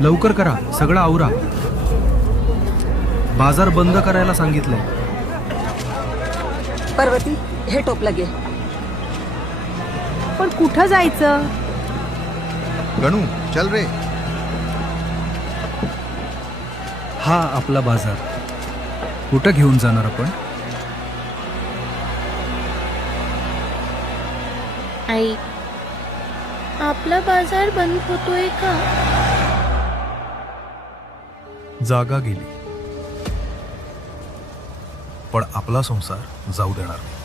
लवकर करा, सगळं आवरा. बाजार बंद करायला सांगितलंय. पर्वती, हे टोपलं घे. पण कुठं जायचं? गणू चल रे. हा आपला बाजार. कुठं घेऊन जाणार आपण? आई, आपला बाजार बंद होतोय का? जागा गेली, पण आपला संसार जाऊ देणार नाही.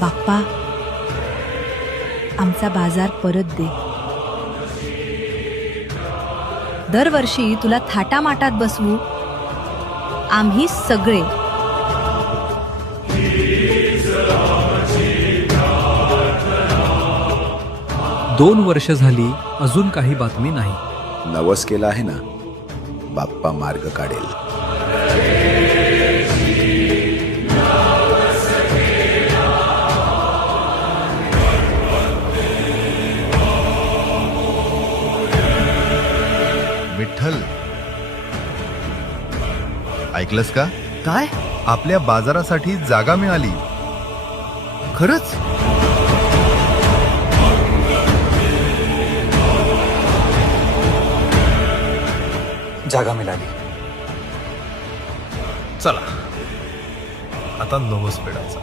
बाप्पा, आमचा बाजार परत दे. दरवर्षी तुला थाटामाटात बसवू आम्ही सगळे. दोन वर्ष झाली, अजून काही बातमी नाही. नवस केला आहे ना, बाप्पा मार्ग काढेल. विठ्ठल, ऐकलंस का? काय? आपल्या बाजारासाठी जागा मिळाली. खरंच? जागा मिळाली. चला आता नवस फेडायचा.